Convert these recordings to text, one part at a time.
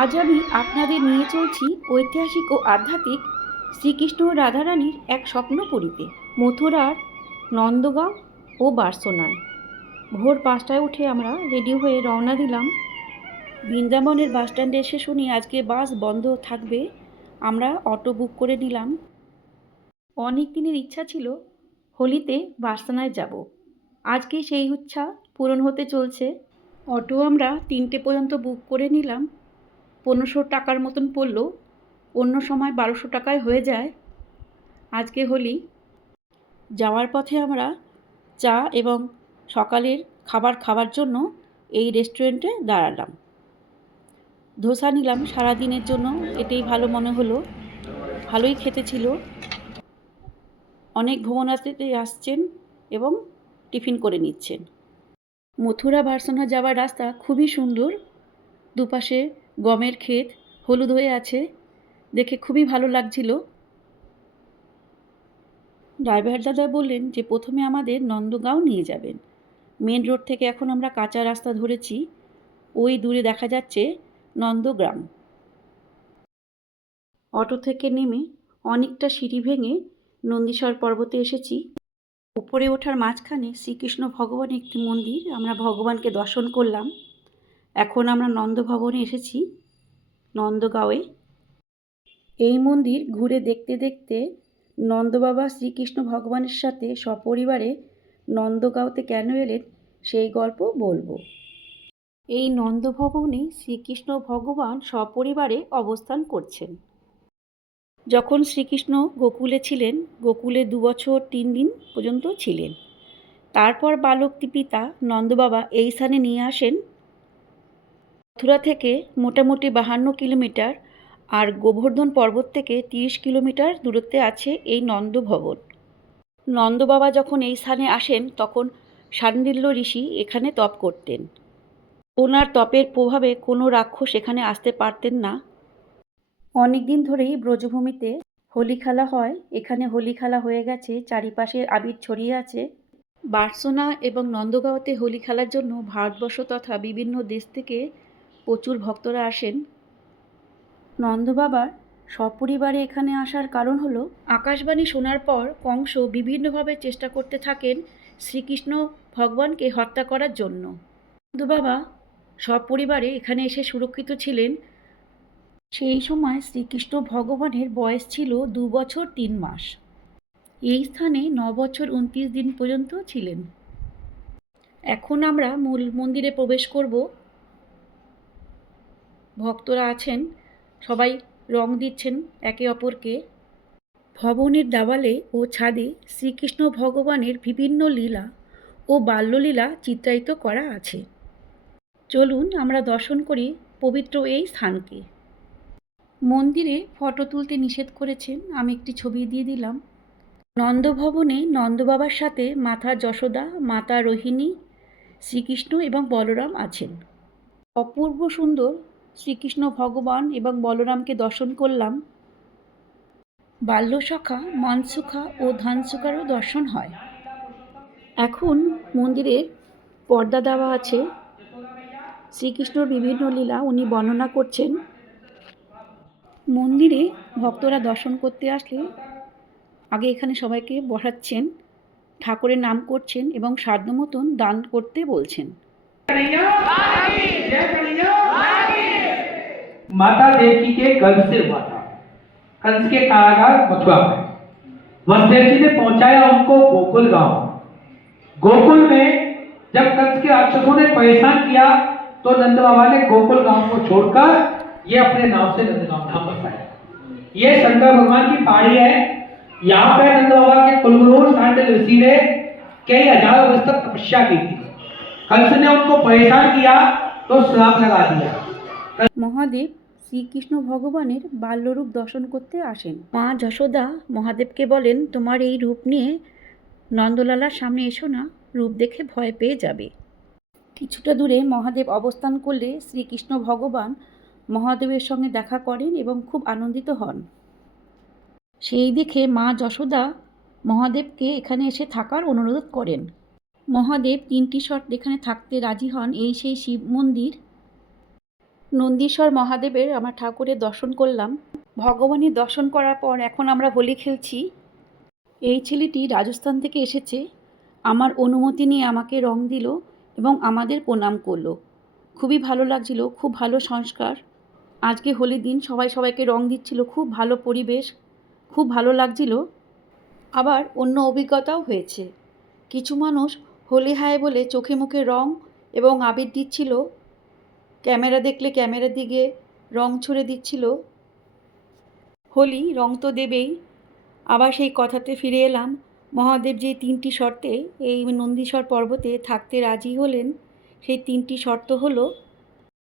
আজ আমি আপনাদের নিয়ে চলছি ঐতিহাসিক ও আধ্যাত্মিক শ্রীকৃষ্ণ ও রাধারানীর এক স্বপ্নপুরীতে মথুরার নন্দগাঁও ও বার্সোনায়। ভোর পাঁচটায় উঠে আমরা রেডি হয়ে রওনা দিলাম। বৃন্দাবনের বাস স্ট্যান্ডে এসে শুনি আজকে বাস বন্ধ থাকবে, আমরা অটো বুক করে নিলাম। অনেক দিনের ইচ্ছা ছিল হোলিতে বার্সানায় যাব। আজকে সেই ইচ্ছা পূরণ হতে চলছে। অটো আমরা তিনটে পর্যন্ত বুক করে নিলাম। পনেরোশো টাকার মতন পড়ল। অন্য সময় বারোশো টাকায় হয়ে যায়। আজকে হোলি। যাওয়ার পথে আমরা চা এবং সকালের খাবার খাওয়ার জন্য এই রেস্টুরেন্টে দাঁড়ালাম। ধোসা নিলাম। সারাদিনের জন্য এটাই ভালো মনে হলো। ভালোই খেতে ছিল। অনেক ভ্রমণার্থী আসছেন এবং টিফিন করে নিচ্ছেন। মথুরা বার্সনা যাওয়ার রাস্তা খুবই সুন্দর। দুপাশে গমের ক্ষেত, হলুদ হয়ে আছে। দেখে খুবই ভালো লাগছিল। ড্রাইভার দাদা বললেন যে, প্রথমে আমাদের নন্দগাঁও নিয়ে যাবেন। মেন রোড থেকে এখন আমরা কাঁচা রাস্তা ধরেছি। ওই দূরে দেখা যাচ্ছে নন্দগ্রাম। অটো থেকে নেমে অনেকটা সিঁড়ি ভেঙে নন্দীশ্বর পর্বতে এসেছি। উপরে ওঠার মাঝখানে শ্রীকৃষ্ণ ভগবানের একটি মন্দির। আমরা ভগবানকে দর্শন করলাম। এখন আমরা নন্দভবনে এসেছি, নন্দগাঁওয়ে। এই মন্দির ঘুরে দেখতে দেখতে নন্দবাবা শ্রীকৃষ্ণ ভগবানের সাথে সপরিবারে নন্দগাঁওতে কেন এলেন সেই গল্প বলব। এই নন্দভবনে শ্রীকৃষ্ণ ভগবান সপরিবারে অবস্থান করছেন। যখন শ্রীকৃষ্ণ গোকুলে ছিলেন, গোকুলে দু বছর তিন দিন পর্যন্ত ছিলেন। তারপর বালকটি পিতা নন্দবাবা এই স্থানে নিয়ে আসেন মথুরা থেকে মোটামুটি বাহান্ন কিলোমিটার আর গোবর্ধন পর্বত থেকে তিরিশ কিলোমিটার দূরত্বে আছে এই নন্দ নন্দভবন নন্দবাবা যখন এই স্থানে আসেন, তখন শান্ডিল্য ঋষি এখানে তপ করতেন। ওনার তপের প্রভাবে কোনো রাক্ষস এখানে আসতে পারতেন না। অনেক দিন ধরেই ব্রজভূমিতে হোলি খেলা হয়। এখানে হোলি খেলা হয়ে গেছে, চারিপাশে আবির ছড়িয়ে আছে। বার্সোনা এবং নন্দগাঁওতে হোলি খেলার জন্য ভারতবর্ষ তথা বিভিন্ন দেশ থেকে প্রচুর ভক্তরা আসেন। নন্দবাবার সপরিবারে এখানে আসার কারণ হলো, আকাশবাণী শোনার পর কংস বিভিন্নভাবে চেষ্টা করতে থাকেন শ্রীকৃষ্ণ ভগবানকে হত্যা করার জন্য। নন্দবাবা সপরিবারে এখানে এসে সুরক্ষিত ছিলেন। সেই সময় শ্রীকৃষ্ণ ভগবানের বয়স ছিল দু বছর তিন মাস। এই স্থানে ন বছর উনত্রিশ দিন পর্যন্ত ছিলেন। এখন আমরা মূল মন্দিরে প্রবেশ করব। ভক্তরা আছেন, সবাই রং দিচ্ছেন একে অপরকে। ভবনের দেওয়ালে ও ছাদে শ্রীকৃষ্ণ ভগবানের বিভিন্ন লীলা ও বাল্যলীলা চিত্রায়িত করা আছে। চলুন আমরা দর্শন করি পবিত্র এই স্থানকে। মন্দিরে ফটো তুলতে নিষেধ করেছেন, আমি একটি ছবি দিয়ে দিলাম। নন্দভবনে নন্দবাবার সাথে মাথা যশোদা, মাতা রোহিণী, শ্রীকৃষ্ণ এবং বলরাম আছেন। অপূর্ব সুন্দর শ্রীকৃষ্ণ ভগবান এবং বলরামকে দর্শন করলাম। বাল্যসখা মনসুখা ও ধনসুখারও দর্শন হয়। এখন মন্দিরের পর্দা দেওয়া আছে। শ্রীকৃষ্ণর বিভিন্ন লীলা উনি বর্ণনা করছেন। মন্দিরে ভক্তরা দর্শন করতে আসলে আগে এখানে সবাইকে বসাচ্ছেন, ঠাকুরের নাম করছেন এবং সাধ্য মতন দান করতে বলছেন। माता देवकी के गर्भ से हुआ था। कंस के कारागार मथुरा में। वसुदेव जी ने पहुँचाया उनको गोकुल गाँव। गोकुल में जब कंस के राक्षसों ने परेशान किया तो नंद बाबा ने गोकुल गाँव को छोड़कर ये अपने नाम से नंदगांव धाम बसाया। ये शंकर भगवान की पहाड़ी है। यहाँ पर नंद बाबा के कुलगुरु सांडल ऋषि ने कई हज़ार वर्ष तक तपस्या की थी। कंस ने उनको परेशान किया तो श्राप लगा दिया। महादेव শ্রীকৃষ্ণ ভগবানের বাল্যরূপ দর্শন করতে আসেন। মা যশোদা মহাদেবকে বলেন, তোমার এই রূপ নিয়ে নন্দলালার সামনে এসো না, রূপ দেখে ভয় পেয়ে যাবে। কিছুটা দূরে মহাদেব অবস্থান করলে শ্রীকৃষ্ণ ভগবান মহাদেবের সঙ্গে দেখা করেন এবং খুব আনন্দিত হন। সেই দেখে মা যশোদা মহাদেবকে এখানে এসে থাকার অনুরোধ করেন। মহাদেব তিনটি শর্ত এখানে থাকতে রাজি হন। এই সেই শিব মন্দির নন্দীশ্বর মহাদেবের আমার ঠাকুরের দর্শন করলাম। ভগবানের দর্শন করার পর এখন আমরা হোলি খেলছি। এই ছেলেটি রাজস্থান থেকে এসেছে। আমার অনুমতি নিয়ে আমাকে রং দিল এবং আমাদের প্রণাম করল। খুবই ভালো লাগছিল, খুব ভালো সংস্কার। আজকে হোলির দিন সবাই সবাইকে রং দিচ্ছিল, খুব ভালো পরিবেশ, খুব ভালো লাগছিল। আবার অন্য অভিজ্ঞতাও হয়েছে। কিছু মানুষ হোলি হায় বলে চোখে মুখে রং এবং আবির দিচ্ছিল। ক্যামেরা দেখলে ক্যামেরার দিকে রং ছুড়ে দিচ্ছিল। হোলি রং তো দেবেই। আবার সেই কথাতে ফিরে এলাম। মহাদেব যে তিনটি শর্তে এই নন্দীশ্বর পর্বতে থাকতে রাজি হলেন, সেই তিনটি শর্ত হলো,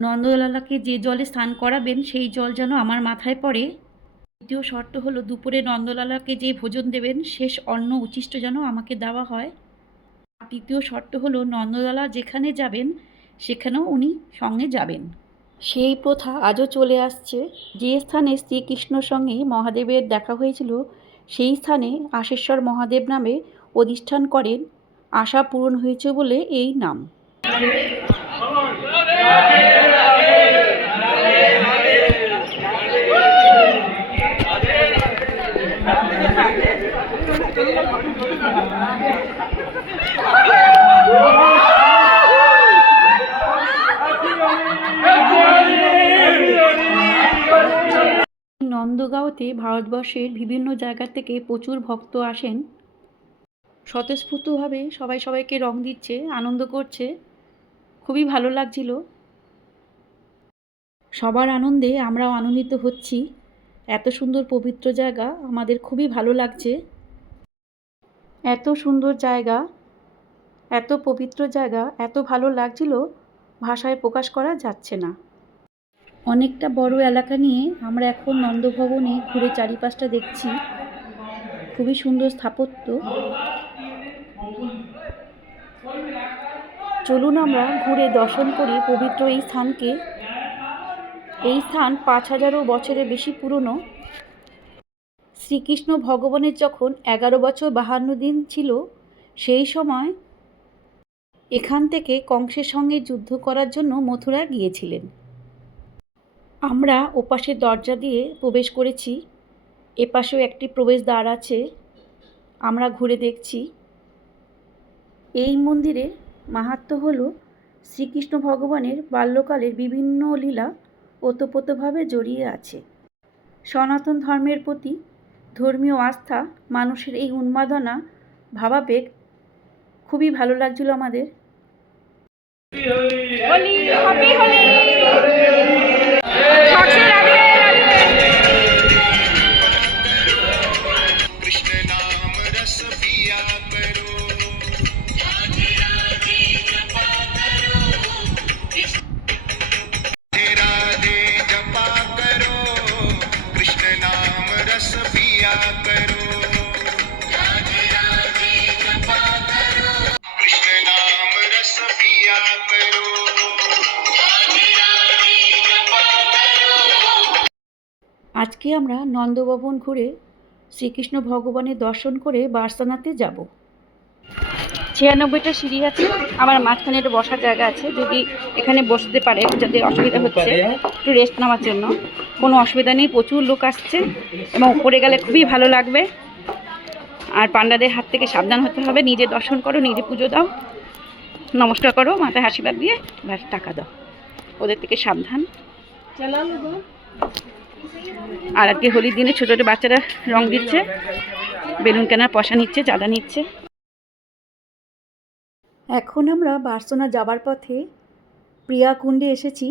নন্দলালাকে যে জলে স্নান করাবেন, সেই জল যেন আমার মাথায় পড়ে। দ্বিতীয় শর্ত হলো, দুপুরে নন্দলালাকে যে ভোজন দেবেন, শেষ অন্ন উচিষ্ট যেন আমাকে দেওয়া হয়। তৃতীয় শর্ত হলো, নন্দলালা যেখানে যাবেন সেখানেও উনি সঙ্গে যাবেন। সেই প্রথা আজও চলে আসছে। যে স্থানে শ্রীকৃষ্ণর সঙ্গে মহাদেবের দেখা হয়েছিল সেই স্থানে আশেশ্বর মহাদেব নামে অধিষ্ঠান করেন। আশা পূরণ হয়েছে বলে এই নাম। নন্দগাঁওতে ভারতবর্ষের বিভিন্ন জায়গা থেকে প্রচুর ভক্ত আসেন। স্বতঃস্ফূর্তভাবে সবাই সবাইকে রং দিচ্ছে, আনন্দ করছে। খুবই ভালো লাগছিল। সবার আনন্দে আমরাও আনন্দিত হচ্ছি। এত সুন্দর পবিত্র জায়গা, আমাদের খুবই ভালো লাগছে। এত সুন্দর জায়গা, এত পবিত্র জায়গা, এত ভালো লাগছিল, ভাষায় প্রকাশ করা যাচ্ছে না। অনেকটা বড় এলাকা নিয়ে আমরা এখন নন্দভবনে ঘুরে চারিপাশটা দেখছি। খুবই সুন্দর স্থাপত্য। চলুন আমরা ঘুরে দর্শন করি পবিত্র এই স্থানকে। এই স্থান পাঁচ হাজারও বছরের বেশি পুরনো। শ্রীকৃষ্ণ ভগবানের যখন এগারো বছর বাহান্ন দিন ছিল, সেই সময় এখান থেকে কংসের সঙ্গে যুদ্ধ করার জন্য মথুরা গিয়েছিলেন। আমরা ওপাশের দরজা দিয়ে প্রবেশ করেছি এপাশেও একটি প্রবেশদ্বার আছে আমরা ঘুরে দেখছি এই মন্দিরের মাহাত্ম্য হল শ্রীকৃষ্ণ ভগবানের বাল্যকালের বিভিন্ন লীলা ওতপ্রোতভাবে জড়িয়ে আছে সনাতন ধর্মের প্রতি ধর্মীয় আস্থা মানুষের এই উন্মাদনা ভাবাবেগ খুবই ভালো লাগছিল আমাদের Yeah. Talks আমরা নন্দভবন ঘুরে শ্রীকৃষ্ণ ভগবানের দর্শন করে বার্সানাতে যাব। ছিয়ানব্বইটা সিঁড়ি আছে আমার মাঝখানে একটা বসার জায়গা আছে যদি এখানে বসতে পারে যাতে অসুবিধা হচ্ছে একটু রেস্ট নেওয়ার জন্য। কোনো অসুবিধা নেই প্রচুর লোক আসছে এবং উপরে গেলে খুবই ভালো লাগবে। আর পান্ডাদের হাত থেকে সাবধান হতে হবে নিজে দর্শন করো নিজে পুজো দাও। নমস্কার করো মাথায় হাসিবাদ দিয়ে ব্যাস টাকা দাও। ওদের থেকে সাবধান। আর আজকে হোলির দিনে ছোটো ছোটো বাচ্চারা রং দিচ্ছে, বেলুন কেনার পয়সা নিচ্ছে, চাঁদা নিচ্ছে। এখন আমরা বার্সোনা যাবার পথে প্রিয়া কুণ্ডে এসেছি।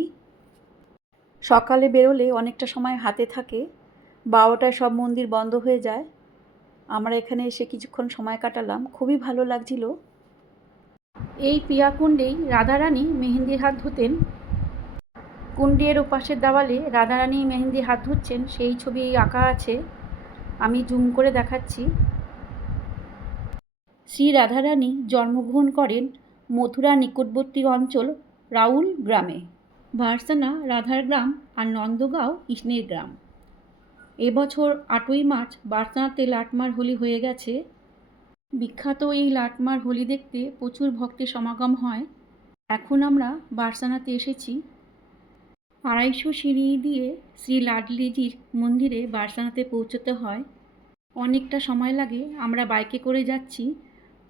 সকালে বেরোলে অনেকটা সময় হাতে থাকে, বারোটায় সব মন্দির বন্ধ হয়ে যায়। আমরা এখানে এসে কিছুক্ষণ সময় কাটালাম, খুবই ভালো লাগছিল। এই প্রিয়া কুণ্ডেই রাধারানী মেহেন্দির হাত ধুতেন। কুণ্ডের ওপাশের দেওয়ালে রাধারানী মেহেন্দি হাত ধুচ্ছেন, সেই ছবি আঁকা আছে। আমি জুম করে দেখাচ্ছি। শ্রী রাধারানী জন্মগ্রহণ করেন মথুরা নিকটবর্তী অঞ্চল রাউল গ্রামে। ভার্সানা রাধার গ্রাম আর নন্দগাঁও কৃষ্ণের গ্রাম। এবছর আটই মার্চ বার্সানাতে লাটমার হোলি হয়ে গেছে। বিখ্যাত এই লাটমার হোলি দেখতে প্রচুর ভক্তের সমাগম হয়। এখন আমরা বার্সানাতে এসেছি। আড়াইশো সিঁড়ি দিয়ে শ্রী লাডলিজির মন্দিরে বারসানাতে পৌঁছতে হয়। অনেকটা সময় লাগে, আমরা বাইকে করে যাচ্ছি।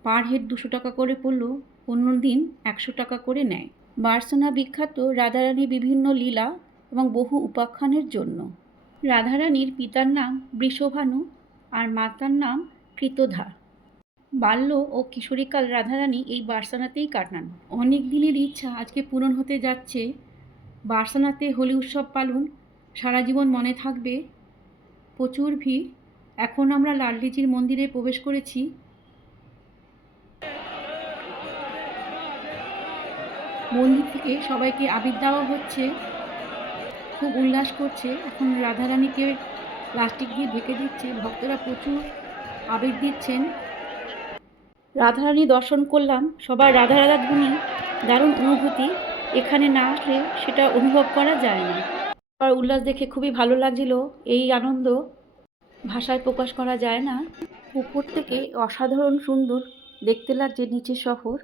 পার হেড দুশো টাকা করে পড়ল অন্য দিন একশো টাকা করে নেয়। বার্সনা বিখ্যাত রাধারানীর বিভিন্ন লীলা এবং বহু উপাখ্যানের জন্য। রাধারানীর পিতার নাম বৃষভানু আর মাতার নাম কৃতধা। বাল্য ও কিশোরীকাল রাধারানী এই বার্সানাতেই কাটান। অনেক দিনের ইচ্ছা আজকে পূরণ হতে যাচ্ছে। বার্সানাতে হোলি উৎসব পালন, সারা জীবন মনে থাকবে, প্রচুর ভিড়, এখন আমরা লালডিজির মন্দিরে প্রবেশ করেছি। মন্দির থেকে সবাইকে আবির দেওয়া হচ্ছে। খুব উল্লাস করছে, এখন রাধারানীকে প্লাস্টিক দিয়ে ঢেকে দিচ্ছে, ভক্তরা প্রচুর আবির দিচ্ছেন। রাধারানী দর্শন করলাম, সবার রাধা রাধা ধ্বনি, দারুণ অনুভূতি। এখানে না আসলে সেটা অনুভব করা যায় না। আর উল্লাস দেখে খুবই ভালো লাগছিল এই আনন্দ। ভাষায় প্রকাশ করা যায় না। উপর থেকে অসাধারণ সুন্দর দেখতে লাগছে নিচে শহর।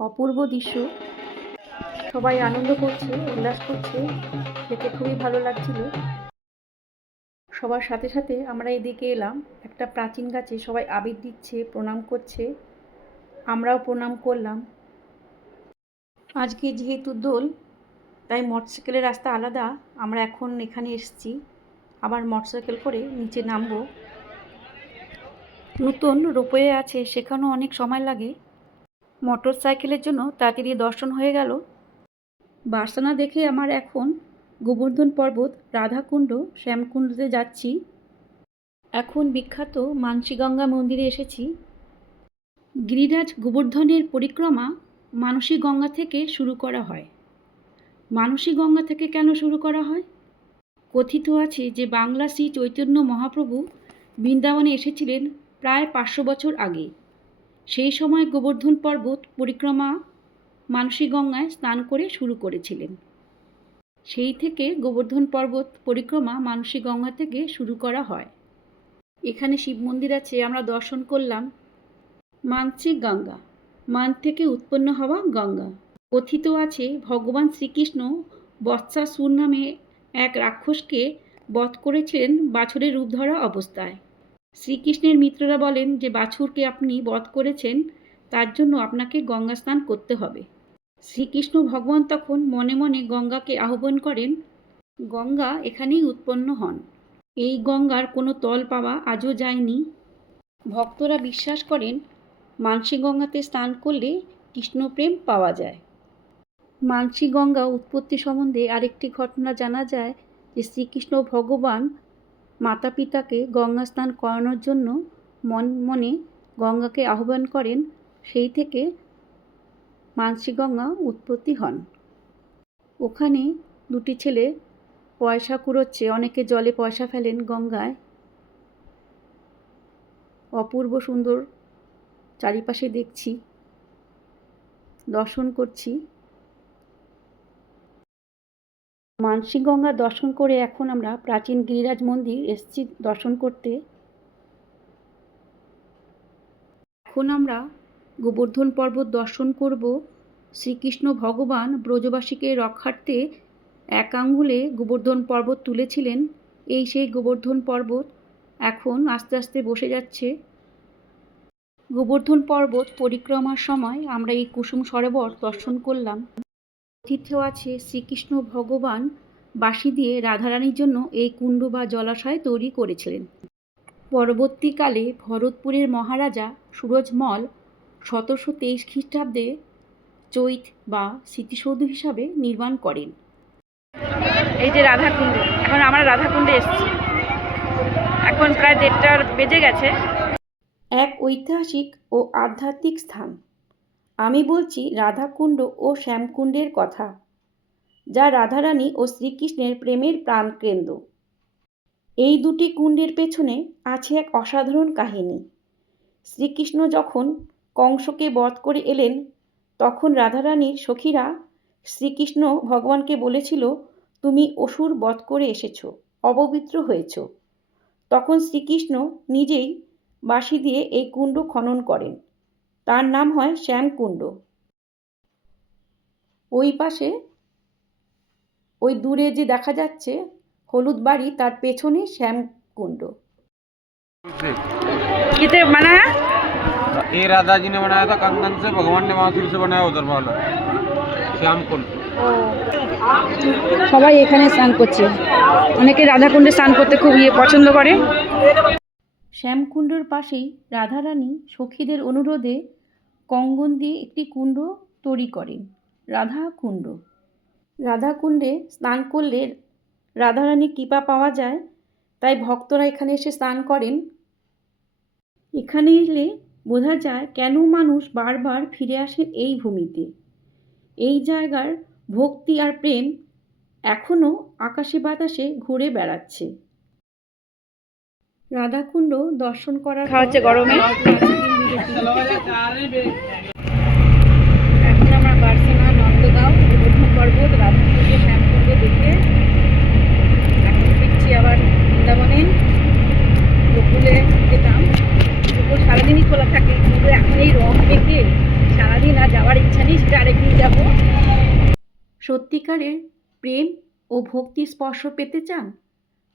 অপূর্ব দৃশ্য। সবাই আনন্দ করছে, উল্লাস করছে, দেখে খুবই ভালো লাগছিল। সবার সাথে সাথে আমরা এদিকে এলাম, একটা প্রাচীন গাছে সবাই আবির দিচ্ছে, প্রণাম করছে। আমরাও প্রণাম করলাম। আজকে যেহেতু দোল, তাই মোটরসাইকেলের রাস্তা আলাদা। আমরা এখন এখানে এসেছি। আবার মোটরসাইকেল করে নিচে নামবো। নতুন রোপওয়ে আছে, সেখানেও অনেক সময় লাগে। মোটর সাইকেলের জন্য তাড়াতাড়ি দর্শন হয়ে গেল। বার্সানা দেখে আমার এখন গোবর্ধন পর্বত, রাধাকুণ্ড, শ্যামকুণ্ডতে যাচ্ছি। এখন বিখ্যাত মানসীগঙ্গা মন্দিরে এসেছি। গিরিরাজ গোবর্ধনের পরিক্রমা মানসী গঙ্গা থেকে শুরু করা হয়। মানসী গঙ্গা থেকে কেন শুরু করা হয়? কথিত আছে যে বাংলা শ্রী চৈতন্য মহাপ্রভু বৃন্দাবনে এসেছিলেন প্রায় পাঁচশো বছর আগে। সেই সময় গোবর্ধন পর্বত পরিক্রমা মানসী গঙ্গায় স্নান করে শুরু করেছিলেন। সেই থেকে গোবর্ধন পর্বত পরিক্রমা মানসী গঙ্গা থেকে শুরু করা হয়। এখানে শিব মন্দির আছে, আমরা দর্শন করলাম। মানসিক গঙ্গা। মান থেকে উৎপন্ন হওয়া গঙ্গা। কথিত আছে, ভগবান শ্রীকৃষ্ণ বৎসাসুর নামে এক রাক্ষসকে বধ করেছিলেন বাছরের রূপ ধরা অবস্থায়। শ্রীকৃষ্ণের মিত্ররা বলেন যে, বাছুরকে আপনি বধ করেছেন, তার জন্য আপনাকে গঙ্গা স্নান করতে হবে। শ্রীকৃষ্ণ ভগবান তখন মনে মনে গঙ্গাকে আহ্বান করেন, গঙ্গা এখানেই উৎপন্ন হন। এই গঙ্গার কোনো তল পাওয়া আজও যায়নি। ভক্তরা বিশ্বাস করেন মানসী গঙ্গাতে স্নান করলে কৃষ্ণপ্রেম পাওয়া যায়। মানসী গঙ্গা উৎপত্তি সম্বন্ধে আরেকটি ঘটনা জানা যায় যে শ্রীকৃষ্ণ ভগবান মাতা পিতাকে গঙ্গা স্নান করানোর জন্য মন মনে গঙ্গাকে আহ্বান করেন, সেই থেকে মানসী গঙ্গা উৎপত্তি হন। ওখানে দুটি ছেলে পয়সা কুড়োচ্ছে, অনেকে জলে পয়সা ফেলেন গঙ্গায়। অপূর্ব সুন্দর চারিপাশে দেখছি। দর্শন করছি। মানসী গঙ্গা দর্শন করে এখন আমরা প্রাচীন গিরিরাজ মন্দির এসছি দর্শন করতে। এখন আমরা গোবর্ধন পর্বত দর্শন করব। শ্রীকৃষ্ণ ভগবান ব্রজবাসীকে রক্ষার্থে এক আঙ্গুলে গোবর্ধন পর্বত তুলেছিলেন। এই সেই গোবর্ধন পর্বত এখন আস্তে আস্তে বসে যাচ্ছে। গোবর্ধন পর্বত পরিক্রমার সময় আমরা এই কুসুম সরোবর দর্শন করলাম। কথিত আছে শ্রীকৃষ্ণ ভগবান বাঁশি দিয়ে রাধারানীর জন্য এই কুণ্ড বা জলাশয় তৈরি করেছিলেন। পরবর্তীকালে ভরতপুরের মহারাজা সুরজমল সতেরোশো তেইশ খ্রিস্টাব্দে চৈত বা স্মৃতিসৌধ হিসাবে নির্মাণ করেন। এই যে রাধাকুণ্ড, এখন আমরা রাধাকুণ্ডে এসেছি। এখন প্রায় দেড়টার বেজে গেছে। এক ঐতিহাসিক ও আধ্যাত্মিক স্থান। আমি বলছি রাধাকুণ্ড ও শ্যামকুণ্ডের কথা, যা রাধারানী ও শ্রীকৃষ্ণের প্রেমের প্রাণকেন্দ্র। এই দুটি কুণ্ডের পেছনে আছে এক অসাধারণ কাহিনী। শ্রীকৃষ্ণ যখন কংসকে বধ করে এলেন, তখন রাধারানীর সখীরা শ্রীকৃষ্ণ ভগবানকে বলেছিল, তুমি অসুর বধ করে এসেছ, অপবিত্র হয়েছ। তখন শ্রীকৃষ্ণ নিজেই বাঁশি দিয়ে এই কুণ্ড খনন করেন তার নাম হয় শ্যামকুণ্ড ওই পাশে ওই দূরে যে দেখা যাচ্ছে হলুদ বাড়ি তার পেছনে শ্যামকুণ্ড कितने बनाया ये राधा जी ने बनाया था कंगन से भगवान ने माथुर से बनाया उधर वाला श्याम कुंड সবাই এখানে স্নান করছে অনেকে রাধাকুণ্ডে স্নান করতে খুব ইয়ে পছন্দ করে শ্যামকুণ্ডর পাশেই রাধারানী সখীদের অনুরোধে কঙ্গন দিয়ে একটি কুণ্ড তৈরি করেন, রাধা কুণ্ড। রাধাকুণ্ডে স্নান করলে রাধারানীর কৃপা পাওয়া যায়, তাই ভক্তরা এখানে এসে স্নান করেন। এখানে এলে বোঝা যায় কেন মানুষ বারবার ফিরে আসেন এই ভূমিতে। এই জায়গার ভক্তি আর প্রেম এখনও আকাশে বাতাসে ঘুরে বেড়াচ্ছে। রাধাকুণ্ড দর্শন করার খাওয়াচ্ছে গরমে। এখন আমরা বার্সেনা নন্দগাঁও প্রথম পর্বত রাধাকুণ্ড শ্যামকুণ্ড দেখে। এখন ফিরছি আবার বৃন্দাবনে। গোকুলে যেতাম। গোকুল সারাদিনই খোলা থাকে কিন্তু এখন এই রং দেখে সারাদিন আর যাওয়ার ইচ্ছা নেই সেটা আরেকদিন যাব। সত্যিকারের প্রেম ও ভক্তি স্পর্শ পেতে চান?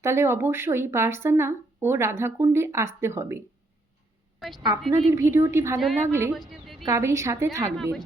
তাহলে অবশ্যই বার্সানা ও রাধাকুণ্ডে আসতে হবে। আপনাদের ভিডিওটি ভালো লাগলে কাবেরী সাথে থাকবেন।